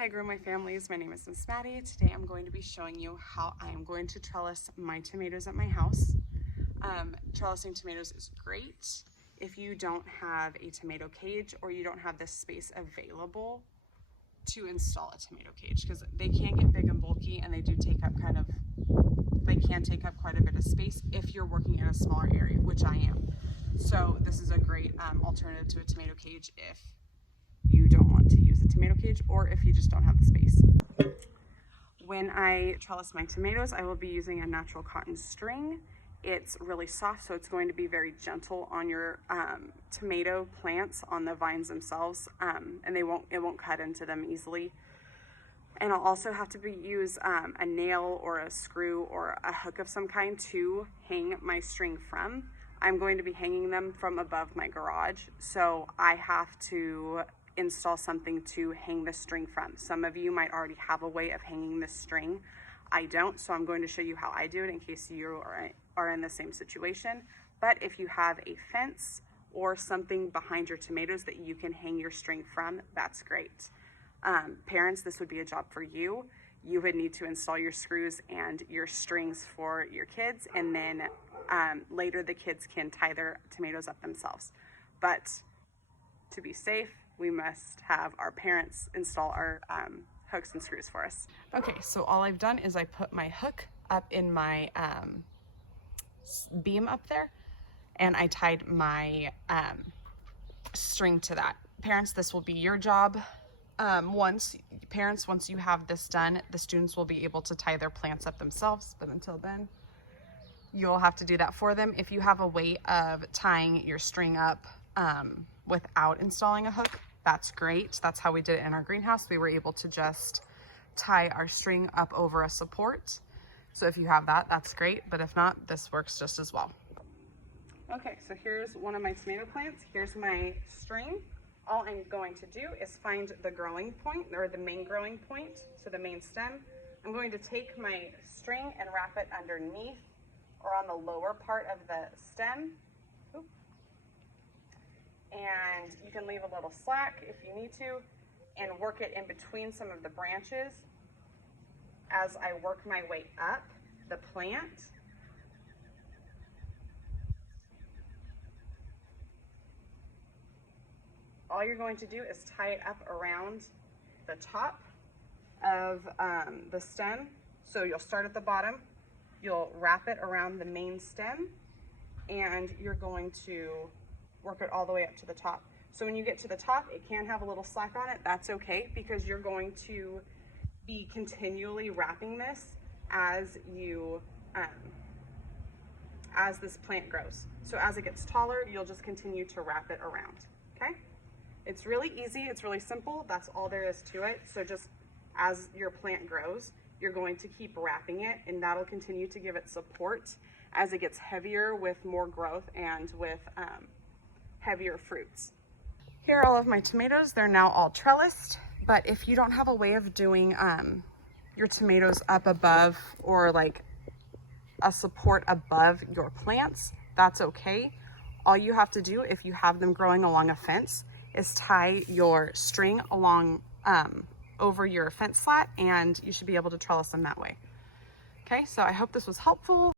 Hi Grow My Families, my name is Miss Maddie. Today I'm going to be showing you how I am going to trellis my tomatoes at my house. Trellising tomatoes is great if you don't have a tomato cage or you don't have the space available to install a tomato cage, because they can get big and bulky and they do take up quite a bit of space if you're working in a smaller area, which I am. So this is a great alternative to a tomato cage if you don't want to use a tomato cage or if you just don't have the space. When I trellis my tomatoes, I will be using a natural cotton string. It's really soft, so it's going to be very gentle on your tomato plants, on the vines themselves, and it won't cut into them easily. And I'll also have to use a nail or a screw or a hook of some kind to hang my string from. I'm going to be hanging them from above my garage, so I have to install something to hang the string from. Some of you might already have a way of hanging this string. I don't, so I'm going to show you how I do it in case you are in the same situation. But if you have a fence or something behind your tomatoes that you can hang your string from, that's great. Parents, this would be a job for you. You would need to install your screws and your strings for your kids, and then later the kids can tie their tomatoes up themselves. But to be safe, we must have our parents install our hooks and screws for us. Okay, so all I've done is I put my hook up in my beam up there, and I tied my string to that. Parents, this will be your job. Once you have this done, the students will be able to tie their plants up themselves, but until then, you'll have to do that for them. If you have a way of tying your string up without installing a hook, that's great. That's how we did it in our greenhouse. We were able to just tie our string up over a support. So if you have that, that's great. But if not, this works just as well. Okay, so here's one of my tomato plants. Here's my string. All I'm going to do is find the growing point, or the main growing point, so the main stem. I'm going to take my string and wrap it underneath or on the lower part of the stem. Oop. And you can leave a little slack if you need to, and work it in between some of the branches as I work my way up the plant. All you're going to do is tie it up around the top of the stem. So you'll start at the bottom, you'll wrap it around the main stem, and you're going to work it all the way up to the top. So when you get to the top, it can have a little slack on it. That's okay, because you're going to be continually wrapping this as this plant grows. So as it gets taller, you'll just continue to wrap it around, okay? It's really easy, it's really simple. That's all there is to it. So just as your plant grows, you're going to keep wrapping it, and that'll continue to give it support as it gets heavier with more growth and with heavier fruits. Here are all of my tomatoes. They're now all trellised, but if you don't have a way of doing your tomatoes up above, or like a support above your plants, that's okay. All you have to do, if you have them growing along a fence, is tie your string along over your fence slat, and you should be able to trellis them that way. Okay, so I hope this was helpful.